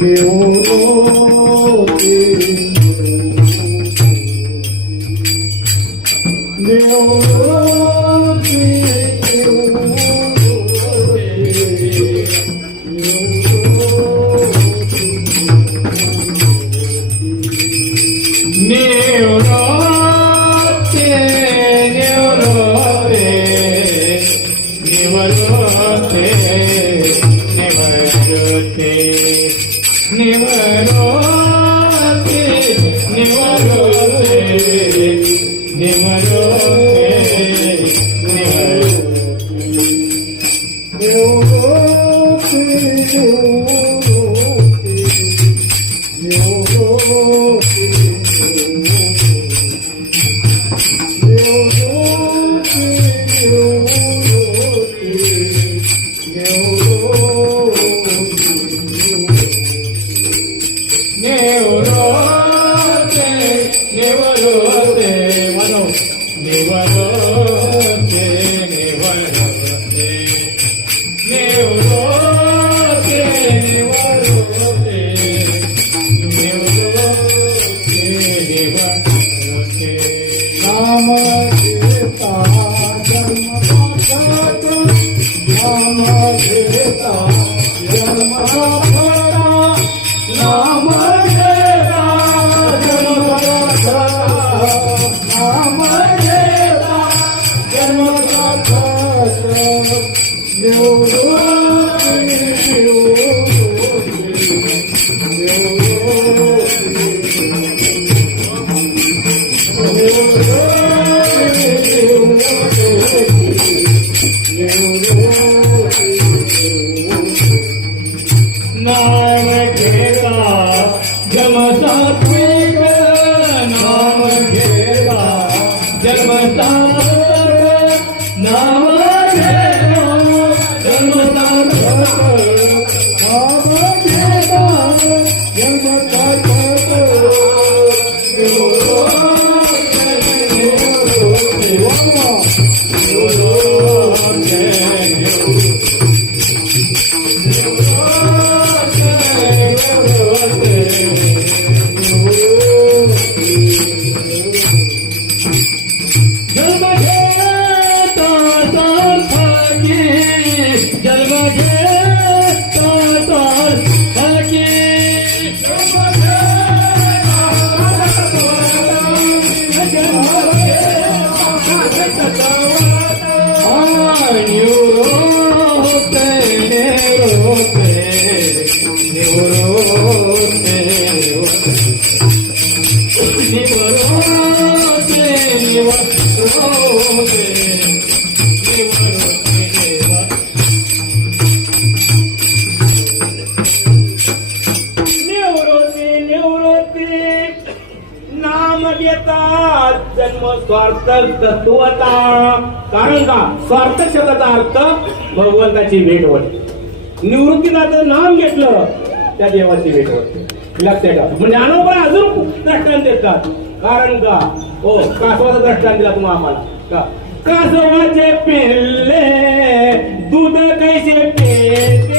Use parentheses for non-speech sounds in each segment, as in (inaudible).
묘로지. निवरो Amen. जन्म स्वार्थ तत्वता कारण का स्वार्थ शब्दाचा अर्थ भगवंताची भेट होते निवृत्तीनाचं नाम घेतलं. त्या देवाची भेट होते. लक्षात ठेवा म्हणजे अनुभव अजून दृष्टांत देतात. कारण का? हो कासवाचा दृष्टांत दिला तुम्हाला आम्हाला. का? कासवाचे पिल्ले दूध कैसे पेते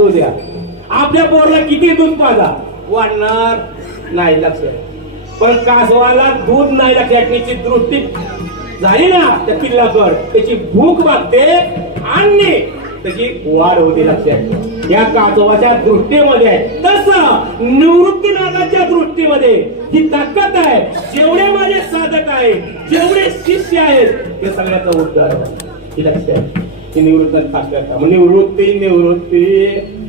असू द्या. आपल्या पोरला किती दूध पाजा? वाढणार नाही लक्षात पण कासवाला दूध नाही लक्षात त्याची दृष्टी झाली ना त्या पिल्लाकड त्याची भूक भागते आणि त्याची वाढ होते लक्षात या कासवाच्या दृष्टीमध्ये आहे तसं निवृत्तीनाथाच्या दृष्टीमध्ये ही ताकद आहे. जेवढे माझे साधक आहेत जेवढे शिष्य आहेत ते सगळ्याचा उद्धार आहे. ही लक्षात ही निवृत्त ताकद आहे. मग निवृत्ती निवृत्ती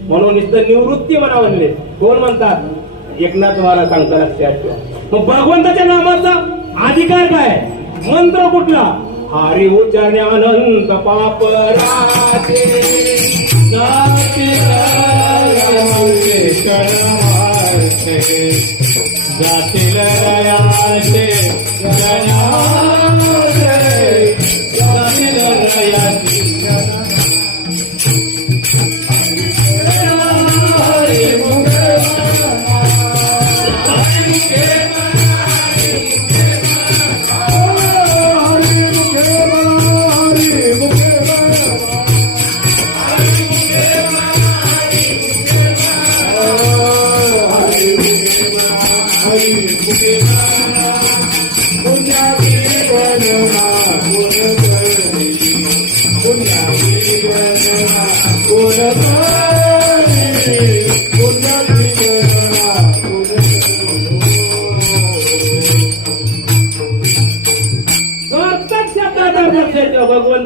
म्हणून नुसतं निवृत्ती म्हणा म्हणले कोण म्हणतात? एकनाथ महाराज सांगता लक्षात ठेवा मग भगवंताच्या नामाचा अधिकार काय? मंत्र कुठला? हरी उच्चारणे अनंत पाप राते जातील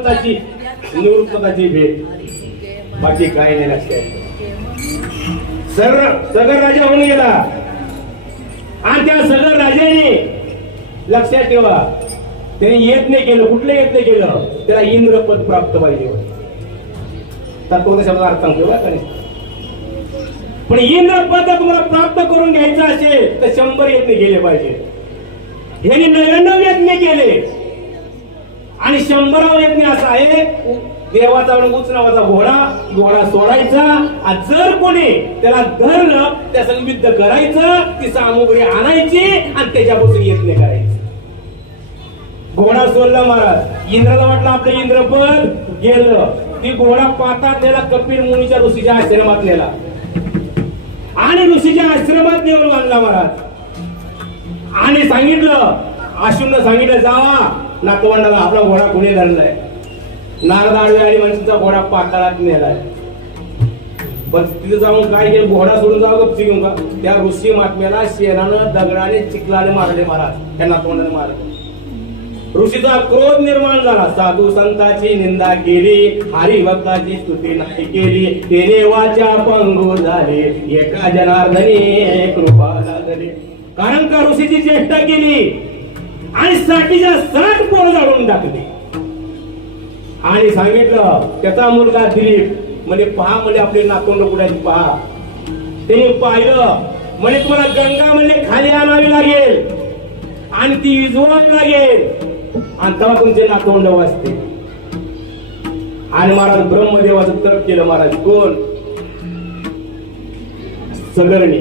ठेवा भगवंताची निवृत्ताची भेट. बाकी काय नाही लक्षात. सर सगर राजा होऊन गेला. आणि त्या सगर राजाने लक्षात ठेवा त्याने येत नाही केलं कुठलं येत नाही केलं त्याला इंद्रपद प्राप्त पाहिजे तत्व शब्द अर्थ सांगतो का पण इंद्रपद तुम्हाला प्राप्त करून घ्यायचं असेल तर शंभर यत्न केले पाहिजे. यांनी नव्याण्णव यत्न केले. आणि शंभरावर यज्ञ असा आहे देवाचा आणि उच नावाचा घोडा घोडा सोडायचा. आणि जर कोणी त्याला धरलं त्या संयुद्ध करायचं ती सामुग्री आणायची आणि त्याच्यापासून यत्न करायची. घोडा सोडला महाराज. इंद्राला वाटलं आपलं इंद्रपद गेलं. ती घोडा पातात नेला कपिल मुनीच्या ऋषीच्या आश्रमात नेला. आणि ऋषीच्या आश्रमात नेऊन बांधला महाराज. आणि सांगितलं आशून सांगितलं जावा नातवंडाला आपला घोडा कुणी धरलाय? नारद आडवे आणि माणसाचा घोडा पाताळात नेलाय. बस तिथे जाऊन काय केलं? घोडा सोडून जाऊ गपची घेऊन का? त्या ऋषी महात्म्याला शेणानं दगडाने चिखलाने मारले महाराज. त्या नातवंडाने मारले. ऋषीचा क्रोध निर्माण झाला. साधू संतांची निंदा केली. हरिभक्ताची स्तुती नाही केली. तेने वाचा पंगू झाले. एका जनार्दनी कृपा लागले. कारण का ऋषीची चेष्टा केली? आणि साठीच्या साठ पोरं जाळून टाकली आणि सांगितलं त्याचा मुलगा दिलीप म्हणजे पहा म्हणजे आपले नातोंड कुठे पहा. त्याने पाहिलं म्हणजे तुम्हाला गंगा म्हणजे खाली आणावी लागेल. आणि ती विजवावी लागेल. आणि तेव्हा तुमचे नातवंड वाचते आणि महाराज ब्रह्मदेवाचं तप केलं महाराज कोण? सगरणी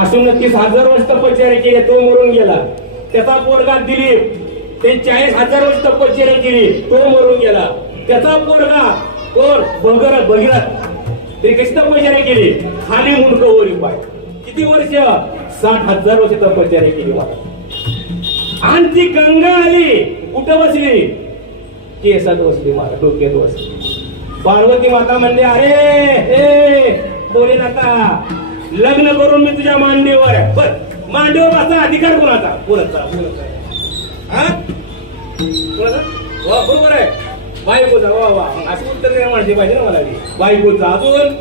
असून तीस हजार वर्ष तपश्चर्या केली तो मरून गेला. त्याचा पोरगा दिलीप ते चाळीस हजार वर्ष तपश्चर्या केली तो मरून गेला. त्याचा पोरगा कोण? बगर भगीरथ ते कशी तपश्चर्या केली? खाली मुंडक वरी पाय. किती वर्ष? साठ हजार वर्ष तपश्चर्या केली मला आणि ती गंगा आली. कुठं बसली? केसात बसली मला डोक्यात बसली. पार्वती माता म्हणली अरे हे बोले आता लग्न करून मी तुझ्या मांडीवर आहे. बर मांडीवर माझा अधिकार कोणाचा? कोणाचा? कोणाचा? हा? वा बरोबर आहे. बायकोचा वा वा. असं उत्तर नाही माणसे पाहिजे ना मला बायकोचा अजून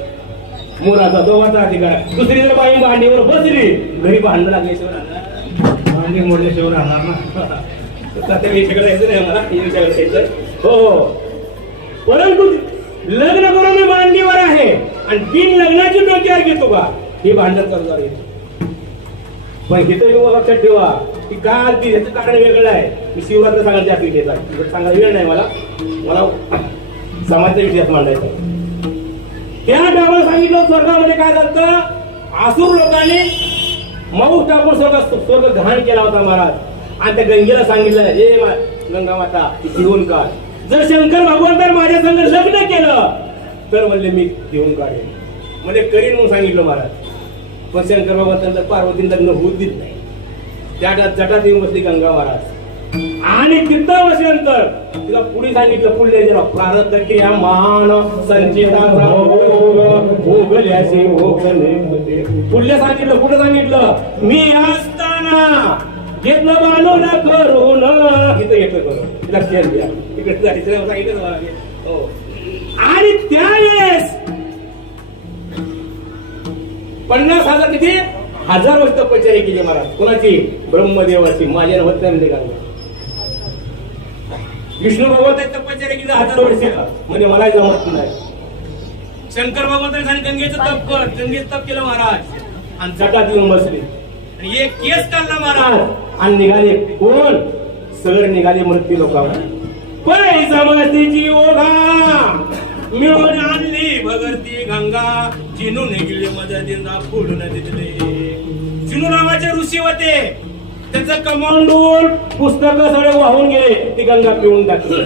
मुलाचा दोघांचा अधिकार आहे. दुसरी जर बाई मांडीवर बसली घरी भांडण लागल्याशिवाय राहणार मांडी मोडल्याशिवाय राहणार ना. (laughs) सध्या विषयाकडे यायचं नाही मला विषयाकडे यायचं. हो हो. परंतु लग्न करून मी मांडीवर आहे. आणि बिन लग्नाची डोक्यावर घेतो का? हे भांडण करणार आहे. पण इथं येऊ लक्षात ठेवा की का ती ह्याचं कारण वेगळं आहे. मी शिवरात्र सांगायची आपली घेता सांगायला वेळ नाही मला. मला समाजच्या विषयात मांडायचं त्या टायमाला सांगितलं स्वर्गामध्ये काय झालं आसूर लोकांनी मऊ टाकून स्वर्ग स्वर्ग घाण केला होता महाराज. आणि त्या गंगेला सांगितलं हे गंगा माता घेऊन काढ. जर शंकर भगवान माझ्या संग लग्न केलं तर म्हणले मी घेऊन काढेन. म्हणजे करीन म्हणून सांगितलं महाराज. पण शंकर भगवान त्यांना पार्वती लग्न होऊ देत नाही. त्या जटात येऊन बसली गंगा महाराज. आणि तिथं बसल्यानंतर तिला पुढे सांगितलं पुढे जरा प्रारब्ध किया मान संचिता भोग भोगल्याशी भोग निवते. सांगितलं कुठे सांगितलं मी असताना घेतलं बांधून करून. इथं घेतलं करून लक्षात घ्या. इकडे सांगितलं हो. आणि त्यावेळेस पन्नास हजार किती? हजार वर्ष तपश्चर्या केली महाराज कोणाची? ब्रह्मदेवाची. माझ्या होत नाही म्हणजे विष्णू भगवंताची तपश्चर्या केली हजार वर्ष. म्हणजे मला जमत नाही. शंकर भगवंताने सांगितलं गंगेचं तप कर. गंगेचं तप केलं महाराज. आणि जटात येऊन बसले. आणि एक केस काढला महाराज. आणि निघाले कोण? सगळे निघाले मृत्यू लोकांना पण समस्तीची ओघा. मिळून आणली भगरती गंगा चिनून निघले मदतींना फोडून दिले. चिनू नावाचे ऋषी होते. त्याचं कमांडून पुस्तक सगळे वाहून गेले. ती गंगा पिऊन टाकली.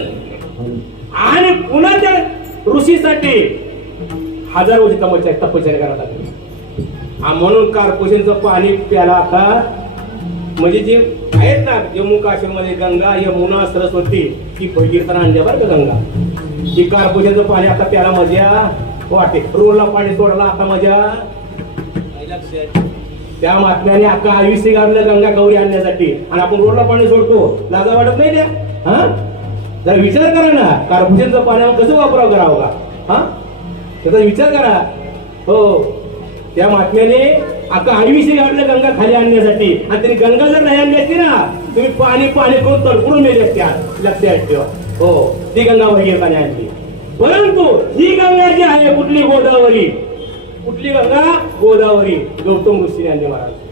आणि पुन्हा त्या ऋषीसाठी हजार वर्ष तपश्चर्या तपश्चर्या करायला लागली. म्हणून कार्पोरेशनचं पाणी प्याला आता म्हणजे जे आहेत ना जम्मू काश्मीरमध्ये गंगा यमुना सरस्वती ही भगीरथाना आणल्या बरं का गंगा. ही कार्पोरेशनचं पाणी आता प्याला मजा वाटे. रोडला पाणी सोडला आता मजा. त्या महात्म्याने अख्खा आयुष्य घाललं गंगा गौरी आणण्यासाठी. आणि आपण रोडला पाणी सोडतो. लाजा वाटत नाही त्या? हा? जरा विचार करा ना. कार्पोरेशनचं पाणी कसं वापराव करावं का? हा? त्याचा विचार करा. हो. त्या महात्म्याने अख्खा आयुष्य घातलं गंगा खाली आणण्यासाठी. आणि त्यांनी गंगा जर नाही आणली असती ना तुम्ही पाणी पाणी करून तडफडून मेले असते लक्षात ठेवा. हो. ती गंगा भगीरथाने आणली परंतु ही गंगा जी आहे कुठली गोदावरी? कुठली गंगा? गोदावरी. गौतम ऋषी यांनी महाराज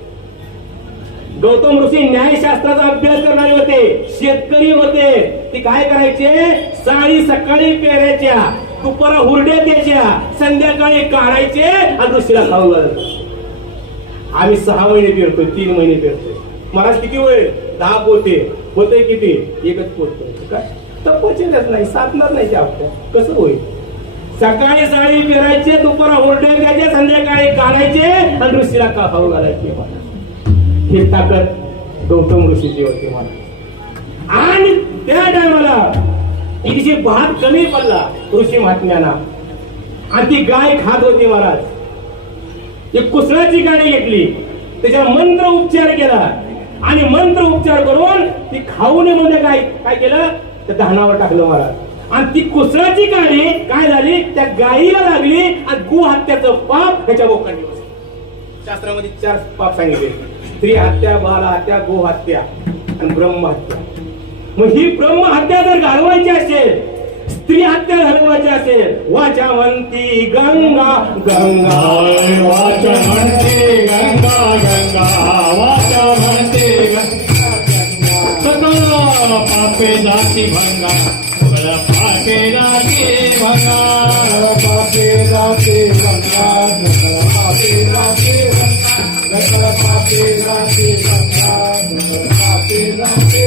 गौतम ऋषी न्यायशास्त्राचा अभ्यास करणारे होते शेतकरी होते. ते काय करायचे? साडी सकाळी पेरायच्या दुपारा हुरड्या द्यायच्या संध्याकाळी काढायचे आणि ऋषीला खाऊ घालत आम्ही सहा महिने पेरतोय तीन महिने पेरतोय. महाराज किती वेळ? दहा पोते. होते किती? एकच पोत. काय? तपचेच नाही साधणार नाही ते आपल्या. कसं होईल? सकाळी साडी फिरायचे दुपारा ओरडे घ्यायचे संध्याकाळी काढायचे आणि ऋषीला का खाऊ घालायचे हे ताकद गौतम ऋषीची होती मला आणि त्या टायमाला इथे भात कमी पडला ऋषी महात्म्याना. आणि ती गाय खात होती महाराज. एक कुसळाची गाडी घेतली. त्याच्यावर मंत्र उपचार केला. आणि मंत्र उपचार करून ती खाऊ नये म्हणजे काय काय केलं? त्या दहनावर टाकलं महाराज आणि ती कुसळाची गाडी काय झाली? त्या गायीला लागली आणि गु हत्याचं पाप त्याच्या बोकांनी बसलं. शास्त्रामध्ये चार पाप सांगितले. स्त्री हत्या बाल हत्या गो हत्या आणि ब्रह्म हत्या मग ही ब्रह्म हत्या जर घालवायची असेल स्त्री हत्या घालवायची असेल वाचा म्हणती गंगा गंगा. वाचा म्हणती गंगा गंगा. वाचा म्हणती पापे जाती भंगा सकल पापे जाती भंगा पापे जाते गंगा सकल पापे जाते गंगा पापे जाती गंगा सकल पापे जाते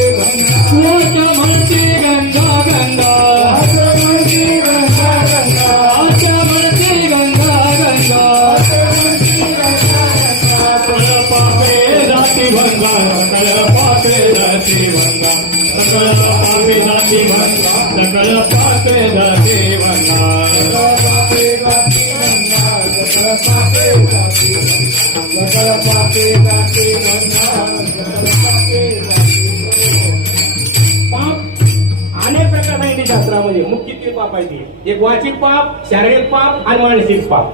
शास्त्रामध्ये मुख्य तीन पाप आहे ती एक वाचिक पाप शारीरिक पाप आणि मानसिक पाप.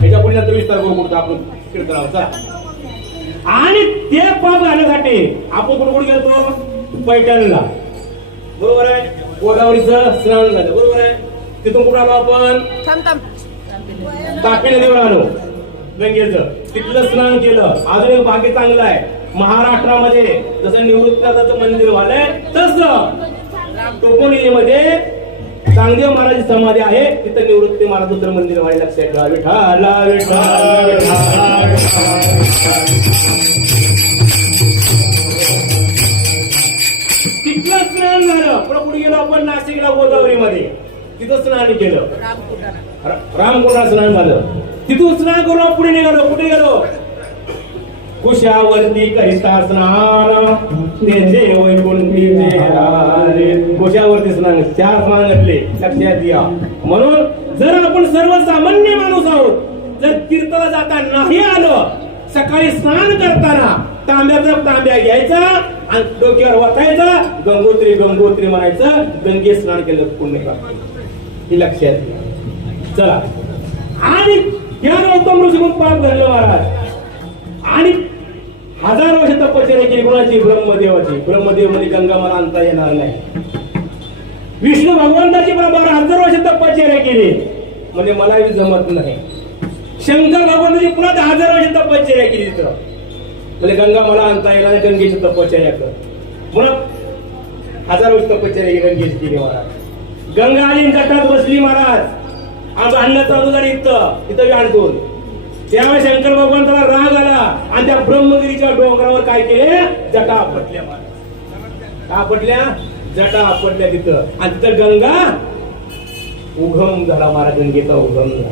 ह्याच्या पुढे नंतर विस्तार करू कुठं आपण? कीर्तनाचा आणि ते पाप घालण्यासाठी आपण कुठं कुठे गेलो पैठणला. बरोबर आहे? गोदावरीचं स्नान झालं. बरोबर आहे? तिथून कुठं आलो आपण? तापी नदीवर आलो. गंगेचं. तिथलं स्नान केलं. अजून एक भाग्य चांगलं आहे. महाराष्ट्रामध्ये जसं निवृत्ताचं मंदिर झालंय तसं टोपोलीमध्ये चांगदेव महाराज समाधी आहे. तिथं निवृत्ती महाराज दुसरं मंदिर व्हायला लक्षात ठेवा विठाला तिथलं स्नान झालं. पुढे गेलो आपण? नाशिकला गोदावरीमध्ये. तिथं स्नान केलं. रामकुंडा स्नान झालं. तिथून स्नान करून पुढे निघालो. कुठे गेलो? कुशावरती करिता स्नान त्याचे वैकुंठी कुशावरती स्नान चार स्नान घातले लक्षात घ्या. म्हणून जर आपण सर्वसामान्य माणूस आहोत जर कीर्तनाला जाता नाही आलं सकाळी स्नान करताना तांब्याचा तांब्या घ्यायचा आणि डोक्यावर वाटायचा गंगोत्री गंगोत्री म्हणायचं गंगे स्नान केलं पुण्य प्राप्त हे लक्षात घ्या. चला. आणि या गौतम ऋषी पाप घडलं महाराज. आणि हजार वर्ष तपश्चर्या केली कोणाची? ब्रह्मदेवाची. ब्रह्मदेव म्हणजे गंगा मला आणता येणार नाही. विष्णू भगवंताची पण हजार वर्ष तपश्चर्या केली म्हणजे मलाही जमत नाही. शंकर भगवंताची पुन्हा हजार वर्ष तपश्चर्या केली तर म्हणजे गंगा मला आणता येणार नाही, गंगेची तपश्चर्या कर पुन्हा हजार वर्ष तपश्चर्या केली गंगेची केली महाराज गंगा आली आणि जटात बसली महाराज. आज अन्न चालू झाली इथं. इथं आणतो आणतून शंकर भगवंताला राग आला आणि त्या ब्रह्मगिरीच्या डोंगरावर काय केले? जटा आपटल्या का आपटल्या? जटा आपटल्या तिथं. आणि तिथं गंगा उगम झाला मारा गंगेचा उगम झाला.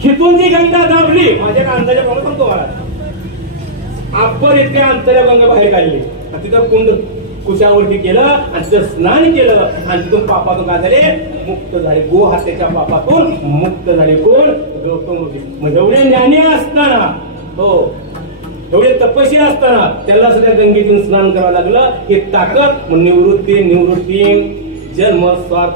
हिथून जी गंगा दाबली माझ्या अंदाजा प्रमाणे सांगतो मला अप्पर इतक्या अंतऱ्या गंगा बाहेर काढली. तिथं कुंड कुशावरती केलं आणि तिथं स्नान केलं आणि तिथून पापातून काय झाले? मुक्त झाले. गो हत्याच्या पापातून मुक्त झाले. कोण? गौतम ऋषी मग एवढे ज्ञानी असताना हो एवढे तपशी असताना त्याला सगळ्या गंगेतून स्नान करावं लागलं. हे ताकद मग निवृत्ती निवृत्ती जन्म स्वार्थ